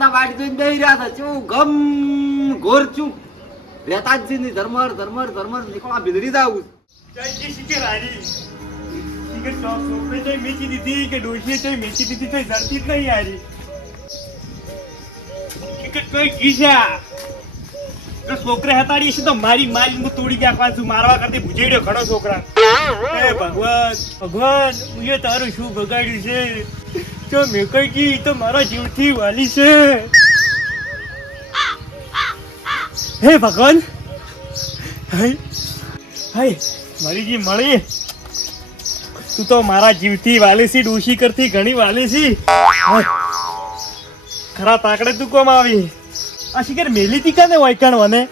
રાતના વાડી જોઈને બેહી રહ્યા હતા ચું ગમ ઘોર ચું રહેતા જ ની ધર્મર નીકળવા ભીદરી જાવું ચાઈ શીખે રાજી શીખે છોકરે ચાઈ મેચી દીધી કે ડોશીએ ચાઈ મેચી દીધી તો જડતી જ નહીં યારી શીખે કોઈ કીશા તો છોકરે હતાડી છે તો મારી હું તોડી નાખવા છું મારવા કરતી ભૂજેડ્યો ઘણો છોકરા હે ભગવાન મુએ તારું શું બગાડ્યું છે તો મેકઈજી તો મારા જીવથી વાલી છે હે ભગવાન હાય મારી જી મળી તું તો મારા જીવથી વાલી છે ડોશી કરતી ઘણી વાલી છે ખરા તાકડે તું કોમ આવી આ શિખર મેલી તી કાને વાયકણ મને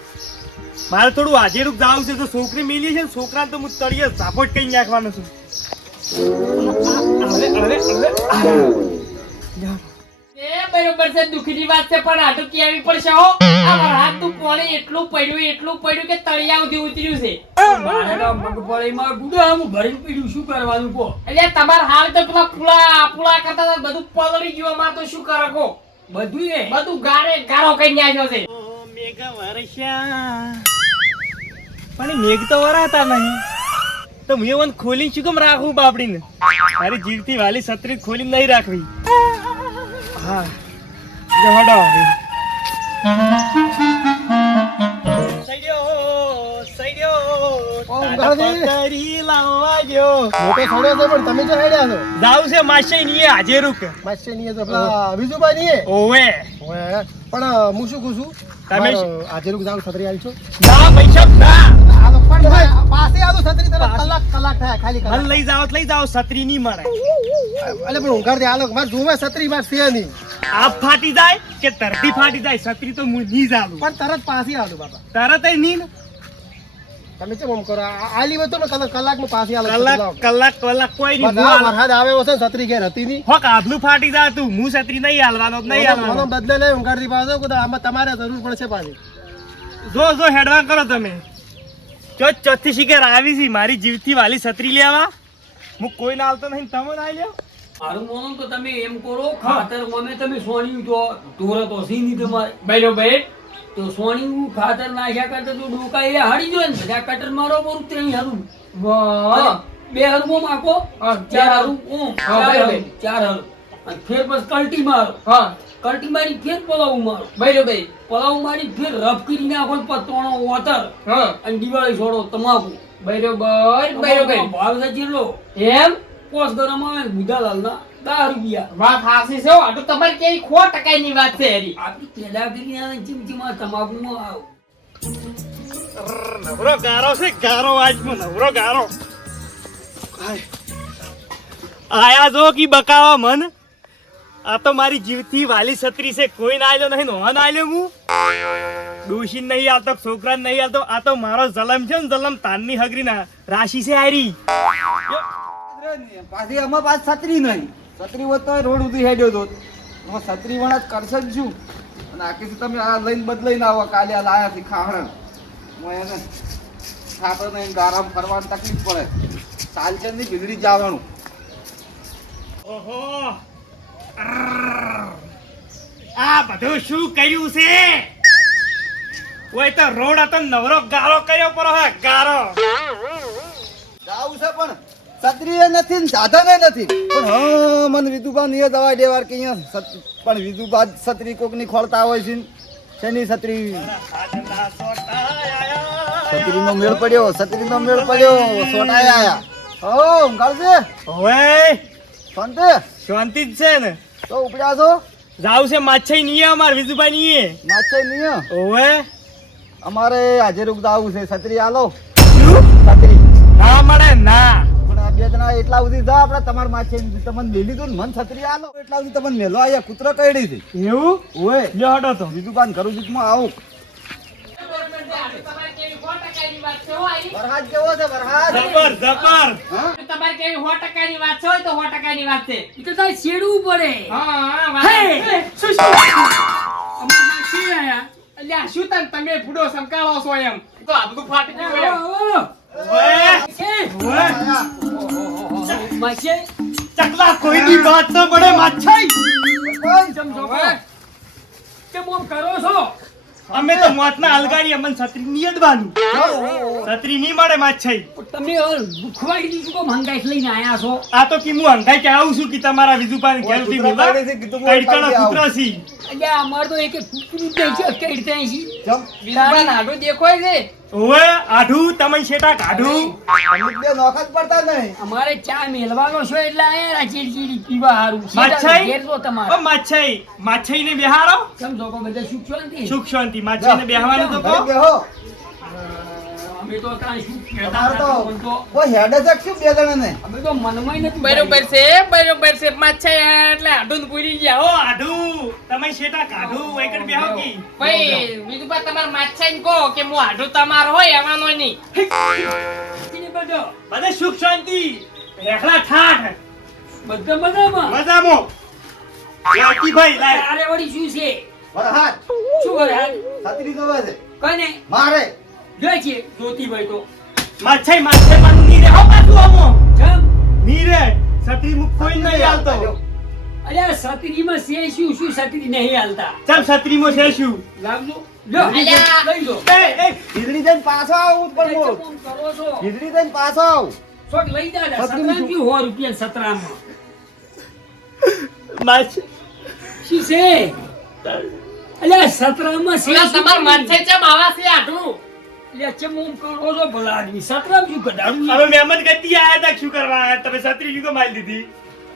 મારે થોડું હાજેરું જાવું છે તો છોકરી મેલી છે છોકરાને તો હું તળિયે ઝાપટ કઈ નાખવાનો છું બરોબર છે દુખની વાત છે પણ આટો કેવી પડશે હો આ હાથ તું પાણી એટલું પડ્યું કે તળિયા સુધી ઉતર્યું છે મારા મગફળીમાં ગુડા હું ભરીને પીડ્યું શું કરવાનું કો એટલે તમાર હાલ તો પેલા પુલા કરતા બધું પલળી ગયો માં તો શું કરો કો બધું ગારો કઈ ન્યાજો છે મેઘા વરસ્યા પણ મેઘ તો વરાતા નહીં તો હું એવું ખોલી શું કેમ રાખું બાપડીને મારી જીવતી વાલી છત્રી ખોલી નહીં રાખવી હા હડો જાવ છે માસે ની આજે રૂક માસે ની તો પેલા વિજુભાઈ ની ઓવે પણ હું શું કહું છું તમે આજે રૂક જાવ છત્રી આવી છો ના પૈસા ના આલો પણ પાસે આલો છત્રી તરફ કલાક થાય ખાલી કલાક મને લઈ જાવ છત્રી ની મળે એટલે પણ ઊંઘાર દે આલો માર જોવે છત્રી માર છે નહીં આ ફાટી જાય કે તરતી ફાટી જાય છત્રી તો હું ની જાવું પણ તરત પાસે આલો બાબા તરત ની ને તમે કેમ આમ કરો આલી હોય તો કલાકમાં પાસે આલો કલાક કોઈ નહીં વરસાદ આવે છે છત્રી ઘેર હતી ની હો કાબલું ફાટી જાય તું હું છત્રી નહીં હાલવાનો મને બદલે નહીં ઊંઘાર થી પાછો કે આમાં તમારે જરૂર પડશે પાછી જો હેડવા કરો તમે ચોથી શિકાર આવી છે મારી જીવથી વાલી છત્રી લેવા હું કોઈ ના હાલતો નહીં તમે ના લ્યો મારું મોનું તો તમે એમ કરો ખાતર મને તમે સોની તો ઢોર તો સી ની તમારે બરોબર તો સોની ખાતર નાખ્યા કરતા તો ડોકા એ હડી જો ને બધા કટર મારો પર ત્રણ હરું વાહ બે હરું માકો ચાર હરું ચાર હરું અને ફેર બસ કલ્ટી મારો કલ્ટી મારી ફેર પલાવ મારો બરોબર પલાવ મારી ફેર રફ કરી નાખો પતોણો વોટર અને દિવાળી છોડો તમાકુ બરોબર ભાવ છે જેટલો એમ પોસ ગરમ આવે બુધાલાલ ના 10 રૂપિયા વાત હાસી છે આ તો તમારી કેવી ખોટ ટકાઈ ની વાત છે હરી આપણી પેલા કરી આવે ચીમચીમાં તમાકુમાં આવ નવરો ગારો છે ગારો આજમાં નવરો ગારો આયા જો કી બકાવા મન આ તો મારી જીવથી વાલી છત્રી છે કોઈ ના આલ્યો નહીં નોહન આલ્યો હું ડોશી નહીં આવતો છોકરા નહીં આવતો આ તો મારો જલમ છે ને જલમ તાનની હગરી ના રાશિ છે આરી પાછી આમાં પાછ છત્રી નહીં છત્રી હોત તો રોડ સુધી હેડ્યો તો છત્રી વણા કરશે જ શું અને આખી તમે આ લઈને બદલાઈને આવો કાલે આ લાયા થી ખાહણ હું એને ખાતો નહીં ગારામ ફરવાની તકલીફ પડે ચાલશે નહીં ભીગડી જવાનું ઓહો આ બધું શું કર્યું છે ઓય તો રોડ હતો નવરો ગારો કર્યો પર હે ગારો જાવું છે પણ છત્રી નથી ને સાધન નથી પણ હા મને વિધુબા ની દવા દેવાર કે અહીંયા પણ વિધુબા છત્રી કોકની ખોલતા હોય છે શેની છત્રી છત્રીનો મેળ પડ્યો સોટાય આયા હો ગાલજે ઓય શાંતિ શાંતિ જ છે ને તો ઉપડ્યા છો જાવ છે માછઈ ની અમાર વિજુભાઈ ની માછે નહીં ઓય અમારે આજે રૂક દાવું છે છત્રી આલો છત્રી ના મળે ના પણ આ બે જણા એટલા સુધી જા આપણે તમાર માછે તમને મેલી દો ને મન છત્રી આલો એટલા સુધી તમને મેલો આયા કૂતરો કઈડી છે એવું ઓય લ્યો હડો તો બીજું કાન કરું છું માં આવું તમારે કેવી 100% ની વાત છે હો આઈ વરહાદ કેવો છે વરહાદ જબર જબર તમારે કેવી 100% ની વાત છે હોય તો 100% ની વાત છે ઈ તો તારે છેડવું પડે હા વાત શું અમાર છે આયા અલ્યા શું તમે ફૂડો સંકાળો છો એમ તો આ બધું ફાટી ગયું ઓય માછે ચકલા કોઈ ની વાત ન પડે માછઈ કોઈ સમજો કેમ આમ કરો છો? અમે તો મોતના અલગાડી અમને છત્રી ની અડવાનું છત્રી નહીં મળે માછાઈ તમે ખવાડી દીધું કોમ હંગાઈશ લઈને આયા છો? આ તો કે હું અંધાઈ કે આવું છું કે તમારા વિજુપાન ઘેરથી કૂતરા મિલા પાડે છે, કીધું હું કઈકણો પાડી કૂતરો આવું. છી અલ્યા અમાર તો એક કૂતરું જ નહીં છે, કઈ રીતે અહીં છે? ચમ, વિજુભાઈ આડું દેખાય છે. ઓવે આઢું તમે શેટા કાઢું તમે બે નોખા જ પડતા નહીં. અમારે ચા મેલવાનો છો એટલે આયા ચીડચીડી પીવા હારું. માછાઈ ઘેર તો ઓ તમારે માછાઈ ને બેહારો સમજો કો બધા સુખ શાંતિ. સુખ શાંતિ માછાઈ ને બેહવાનું તો ઘરે કહો બેહો. અમે તો કાંઈ શું કહેતા તમારે હતા, તો પણ તો કોઈ હેડે છે કે શું બે જણાને? અમે તો મનમાં નથી બરોબર છે બરોબર છે માછા એટલે આડું પૂરી ગયા ઓ આઢું તમે શેટા કાઢું વૈકટ બેહો કી ભાઈ વિજુભાઈ તમારે માછા ને કહો કે હું આડું તમારો હોય એવાનો નહીં. બાકી બધો બધે સુખ શાંતિ રેખલા ઠાઠ બધા મજામાં. મજામો લાકી ભાઈ લાય તારે વળી શું છે? વરહાદ, શું કરે હાલ? છત્રી જોવે છે. કને મારે જોઈ છે જ્યોતિભાઈ તો માછાઈ માનું ની રે હો પાછું આમો જમ. ની રે છત્રી મુક કોઈ નહીં હાલતો અલ્યા સતરીમાં છે શું શું સતરી નહીં હાલતા. ચમ છત્રી મો છે શું લાવજો લો અલ્યા. લઈ લો. એ ખીજડી જઈને પાછો આવું પણ કેમ બોલ. કરો છો? ખીજડી જઈને પાછો આવ. શોખ લઈ જા જા. સતરીનું સતરામ શું? કયું 100 રૂપિયા સતરામાં? માછ શું છે? અલ્યા સતરામાં છે ઓલા શું? તમાર માછા ચમ આવા છે આડું. અલ્યા ચમ ઓમ કરો છો ભલા આદમી. સતરામ શું કઢાડું? હવે મહેમાન ગતિ આયા તા શું કરવા આયા? તમે છત્રી શું મારી દીધી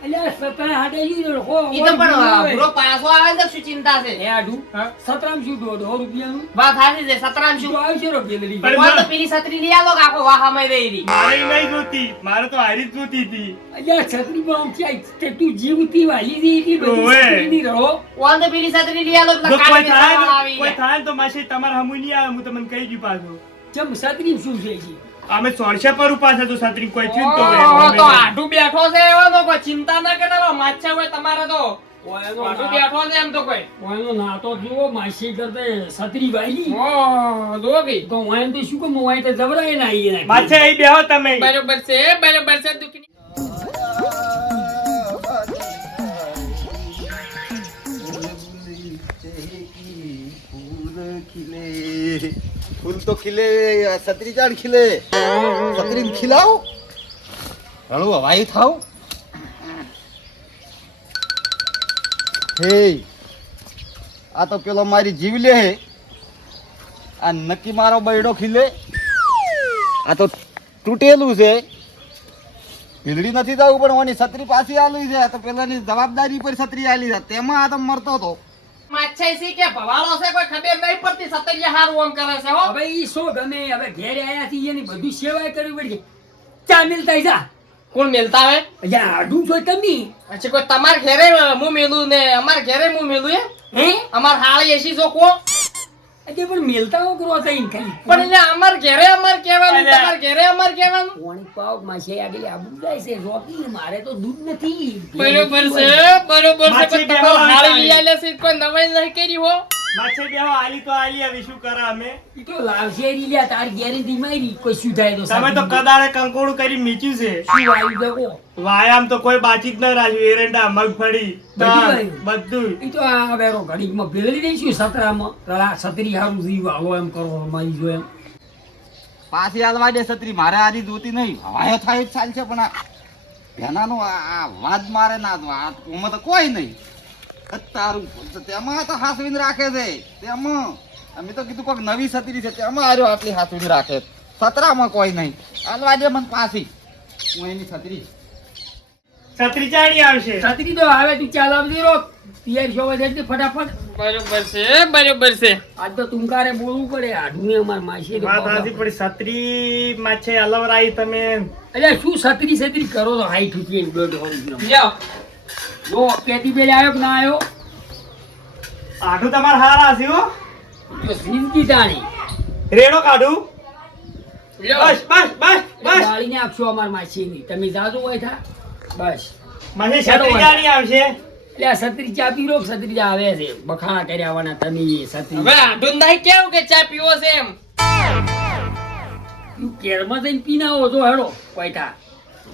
અલ્યા સતરા હાડે ઈ હો ઈ તો પણ બરો પાછો આવે છે શું ચિંતા છે. હે આડું સતરામ શું 100 રૂપિયાનું? વાત હાચી છે સતરામ શું શું આવશે રો બેદરી? પણ કોઈ તો પેલી છત્રી લઈ આલો કે આખો વાહામાં રહી રહી. મારે નહીં જોતી મારે તો હારી જ જોતી હતી અલ્યા છત્રી પર આમ ક્યાંય તે તું જીવતી વાલી દી હતી બધી ઓવે. છત્રીની રહો. ઓન તો પેલી છત્રી લઈ આલો જો એટલે કોઈ કાઢીને થાય સવાલ ને- આવી કોઈ જાય. થાય ને તો માસી તમારે હમું નહીં આવે હું તમને કહી દઉં પાછું ચમ છત્રી શું છે જી? અમે સોળશા પર પાસે તો છત્રી કોઈ થયું ને તો ઓહો, તો હવે આડું બેઠો છે એવો તો કોઈ ચિંતા ના કરતા માછા હોય તમારે તો ઓયનો આડું ના- બેઠો છે એમ તો કોઈ ઓયનો નાતો જુઓ માસી કરતે છત્રી વાલી ઓહ જો કે તો ઓયન તો શું કહું ઓય તો જબરાય ના ઈ નાખી. માછે અહીં બેહો તમે બરોબર છે દુખની ફૂલ તો ખીલે, છત્રી ચાડ ખીલે. છત્રી ખીલાવ, હળવું હવાઈ થાવ. હે આ તો પેલો મારી જીવ લે હે. આ નક્કી મારો બૈડો ખીલે. આ તો તૂટેલું છે. ભીલડી નથી જવું પણ ઓની છત્રી પાછી આલી છે. આ તો પેલાની જવાબદારી પર છત્રી આલી છે. તેમાં આ તો મરતો હતો. માછા છે કે ભવાળો છે કોઈ ખબર નહીં પડતી સતરિયા હારું આમ કરે છે હો હવે ઈ શું ગમે હવે ઘેરે આયા થી એની બધું સેવાય કરવી પડી. ચા મિલતા જા. કોણ મેલતા હોય અલ્યા આડું છો તમે? અચ્છા કોઈ તમાર ઘેરે હું મેલું ને અમાર ઘેરે હું મેલું હે અમાર હાળી એસી જો કો અજે પણ મિલતા હો કરો તઈ ખાલી. પણ એટલે અમાર ઘેરે અમાર કહેવાનું અલ્યા. તમાર ઘેરે અમાર કહેવાનું પોણી પાવ માસે આગળ આબુ જાય છે રોકી મારે તો દૂધ નથી. બરોબર છે માછી કોઈ બેહવા તમાર હાળી લઈ આવી. આલે છે કોઈ નવાઈ નહીં કરી હો માછે બેહો આલી તો આલી હવે શું કરા અમે ઈ તો લાવશે રી લ્યા તાર ગેરંટી મારી કોઈ શું થાય તો તમે તો કદાળે કંકોડું કરી મીચ્યું છે શું આવી દેખો. વાયામ તો કોઈ બાકી જ ન રાખ્યું એરંડા મગફળી બધું ધાન, આવ્યું. બધું ઈ તો આ વેરો ઘડીકમાં ભેળવી દઈશું સતરામાં. રળા છત્રી હારું જીવ હાલો એમ કરો મારી જો એમ. પાછી આલવા દે છત્રી. મારે આરી જોતી નહીં. હવાયો થાય જ ચાલશે પણ આ ભેનાનું આ વાદ મારે ના વાત ઓમાં તો કોઈ નહીં. તારું તેમાં તો હાસવીને રાખે છે. તેમાં અમે તો કીધું કોઈક નવી છત્રી છે તેમાં આર્યો આટલી હાસવીને રાખે. સતરામાં કોઈ નહીં. આલવા દે મને પાછી. હું એની છત્રી છત્રી ચાડી આવશે છત્રી તો આવે તું ચાલ આવતી રો તૈયાર છો એટલે ફટાફટ. બરોબર છે આજ તો તુંકારે બોલવું પડે. આઢું અમાર માસી તો વાત હાથી પડી છત્રી માછે અલવરાઈ તમે અલ્યા શું છત્રી કરો તો હાઈ ઠૂકી દોઢ હોરું જાઓ જો કેતી પેલે આવ્યો કે ના આવ્યો? આઠું તમારે હારા છે હો તો જિંદગી તાણી રેડો કાઢું લ્યો. બસ બસ બસ બસ ગાળીને આપશો અમાર માસીની. તમે જાજો હોય થા બસ. માછે છત્રી ચાડી આવશે એટલે આ છત્રી ચા પીરો કે છત્રી ચા આવે છે બખાણા કર્યા આવવાના તમે છત્રી હવે આઢું નહીં કેવું કે ચા પીવો છે એમ તું કેરમાં જઈને પીને આવો છો હેડો કોઈ થા.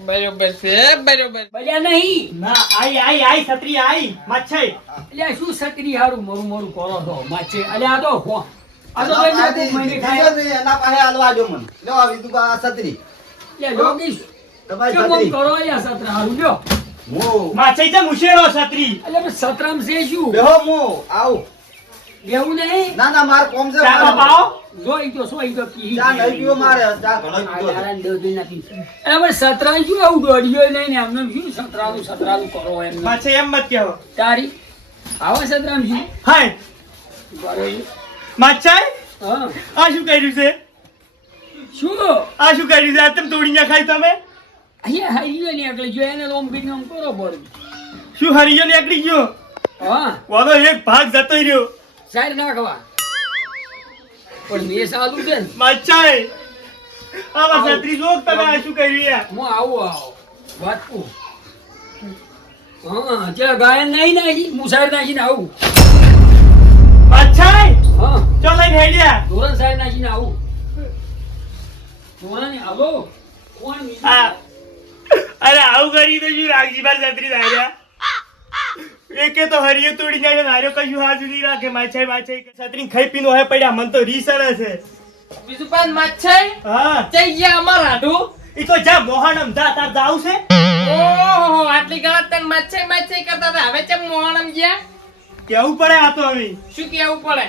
બરોબર છે બરોબર. બલ્યા નહીં ના આઈ છત્રી આઈ માછાઈ. એટલે શું સકરી હારું મોરું કરો છો માછે અલ્યા આ તો ભાઈ ના મહિને ખાય એના પાસે હાલવા જો મને લ્યો આવી તું આ છત્રી એટલે યોગીશ તમારી કેમ આમ છત્રી કરો અલ્યા સત્ર હારું લ્યો મો માછાઈ છે મુશેરો છત્રી. એટલે પણ સત્રામ છે શું બેહો મો આવ બેવું નહીં ના માર કોમ છે ચા બાપાઓ. જોઈ તો સોઈ તો પી ચા નહીં પીવો મારે ચા ઘણો પીધો છે. એટલે પણ સતરાય શું આવું દોડ્યો નહીં ને એમને શું સતરાનું કરો એમ માછાઈ એમ મત કહેવો. તારી આવા સતરામ શું હાય બરોબર માછાઈ હા આ શું કર્યું છે? શું આ શું કર્યું છે? આ તમે તોડી નાખાય તમે. અહીંયા હરીયો ને એટલે જો એને લોમ કરીને આમ કરો બરોબર શું હરિયો નીકળી ગયો? હા વાલો એક ભાગ જતો રહ્યો. સાઈડ નાખવા પણ મેં સાલું છે ને માછાઈ આવા છત્રી જો તમે આ શું કર્યું યાર? હું આવો વાત કહું હા જે ગાયન નહીં નાખી હું સાઈડ નાખીને આવું માછાઈ હા ચો લઈને હેડ્યા. ધોરણ સાઈડ નાખીને આવું ધોરણ ને આવો કોણ બીજું? આ અરે આવું કરી તો શું રાખજી બાર છત્રી ધાર્યા. એકે તો હરિયો તોડી જાય ને હાર્યો કશું હાથ નહીં રાખે. માછાઈ છત્રી ખાઈ પીનો હે પડ્યા. મને તો રીસ આવે છે. બીજું પણ માછાઈ હા જઈ ગયા અમાર આઢું. ઈ તો જા મોહનમ જા તાર જાવ છે. ઓહો આટલી ગળત તને માછાઈ કરતા હતા હવે ચમ મોહણમ ગયા. કેવું પડે આ તો હવે. શું કેવું પડે?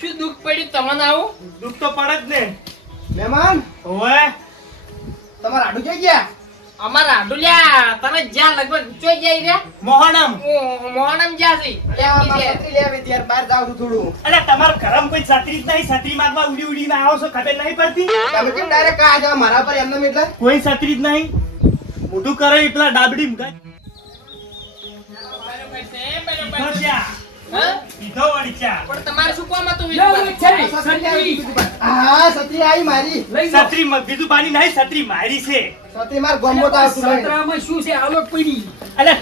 શું દુઃખ પડ્યું તમને આવું? દુઃખ તો પડે જ ને. મહેમાન ઓવે તમારા આડું જઈ ગયા અમાર આઢું લ્યા તમે જ્યાં લગભગ ચોઈ જઈ રહ્યા મોહનમ. મોહણમ જ્યાં છે એમ કીધે. છત્રી લેવી ત્યારે બહાર જાવ છું થોડું અરે તમાર ઘરમ કોઈ છત્રી જ નહીં. છત્રી માંગવા ઉડીને આવો છો ખબર નહીં પડતી. તમે કેમ ડાયરેક્ટ આ જાવ મારા પર એમને એટલે કોઈ છત્રી જ નહીં. મોટું કરે ઈ પેલા ડાબડી મુકાય. બરોબર છે, બરોબર છે. ચા હા? પીધો વળી ચા. પણ તમારે શું કામ હતું લ્યો, વિજયભાઈ? છે, સંજી. હા છત્રી આવી મારી લઈ જાઓ. છત્રી બીજું પાણી નહીં. છત્રી મારી છે. છત્રી માર ગમો તો આવતું નહીં. સતરામાં શું છે આવક પડી અલે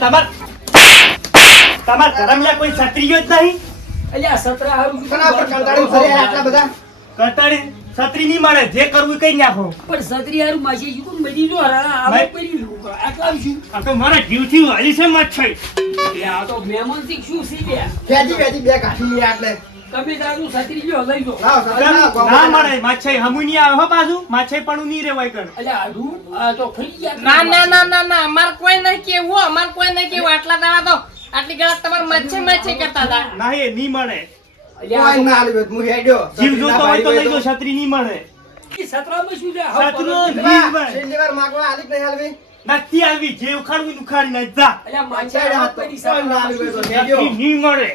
તમાર ઘરમ લ્યા કોઈ છત્રીઓ જ નહીં. અલ્યા સતરા હારું શું ઘણા પર કંટાળી ફરે આટલા બધા કંટાળી છત્રી નહીં મળે. જે કરવું એ કઈ નાખો. પણ સતરી હારું માસી શું કોણ બધી જો આવક પડી આટલા શું આ તો મારા જીવથી વાલી છે માછાઈ. એટલે આ તો મહેમાન થી શું છે લ્યા વેજી બે કાઠી લે એટલે તમે તારું સતરી લ્યો લઈ જાઓ લાવ છત્રી લાવ, ગમો ના તો મળે માછાઈ હમુ નહીં આવે હો પાછું. માછાઈ પણ નહીં રેવાય કર. અલ્યા આડું આ તો ખાઈ ગયા ના ના ના ના ના અમાર કોઈ નહીં કેવું અમાર કોઈ નહીં કેવું આટલા દાડા તો આટલી ગળત તમારે માછાઈ કરતા હતા. ના એ નહીં મળે. અલ્યા કોઈ ના આલ્યો, હું હેડ્યો. જીવ છત્રી જોતો ના હોય તો પાડી લઈ જો. છત્રી નહીં મળે. સતરામાં શું છે સતરું પેલા છેલ્લી વાર માગવા આલી કે નહીં આલવી? નથી આવી. જે ઉખાડવું ઉખાડી નાખ જા. અલ્યા માછાઈ માછા હાથ તો પડી કોઈ ના આલ્યું તો છત્રી હેડ્યો. નહીં મળે.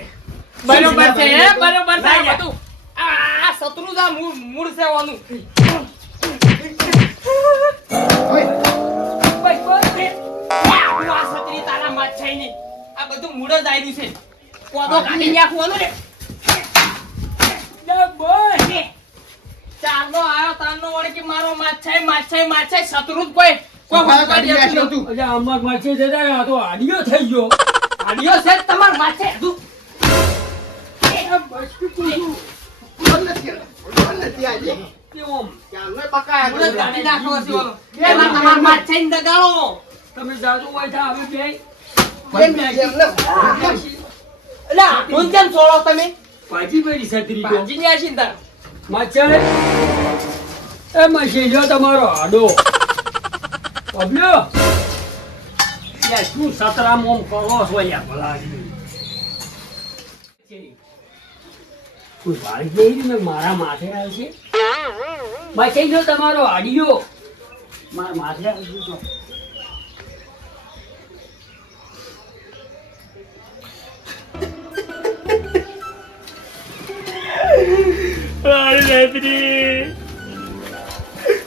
બરોબર છે હે બરોબર છે ના, આ બધું. આ શત્રુજા મૂળ છે ઓનું. ઓય, બસ બસ આ છત્રી તારા માછાઈની. આ બધું મૂળ જ આયરું છે. કોદો કાઢી નાખવાનું ને. બસ ચારનો આયો તારનો વળી મારો માછાઈ શત્રુ જ કોઈ સફાયો કાઢી દેતું નાખ્યો નતું. તું. અલ્યા અમાર માછે જતા આ તો આડિયો થઈ ગયો આડિયો છે તમાર માછાઈ હજુ. બસ તું કોણ નથી આલ્યો? કોણ નથી આલ્યો? કેમ ક્યારનો બકાયા મૂળ જ કર્યો. કાઢી નાખવો છે ઓલો. એમાં તમાર માછાઈને દગાડો. તમે જાદુ હોય તો આવે બે કેમ એમને? અલા હું કેમ છોડો તમે? ભાજી પડી સતરી તો ભાજીની આ ચિંતા. માછે એ માછે જો તમારો આડો અબ્યો યા શું સતરામ ઓમ કરો છો યા ભલાજી કોઈ વાળી જઈ ને મારા માથે આવશે માછે જો તમારો આડિયો મારા માથે આવશે તો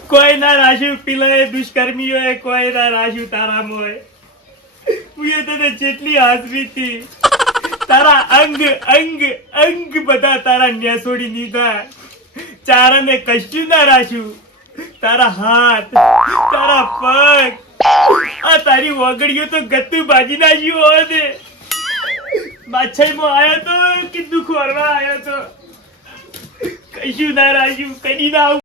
કોઈ ના રાશુ પીલાય દુષ્કર્મીઓ કોઈ ના રાશુ તારામ હોય. હું તને જેટલી હાજરી હતી તારા અંગ અંગ અંગ બધા તારા ન્યાસોડી દીધા. ચારાને કશું ના રાખ્યું. તારા હાથ તારા પગ આ તારી વગડીઓ તો ગત્તુ બાજી નાખ્યું હોય ને. માછાઈમાં આવ્યો તો કે દુઃખ વરવા આવ્યો તો કશું ના રાખ્યું. કદી ના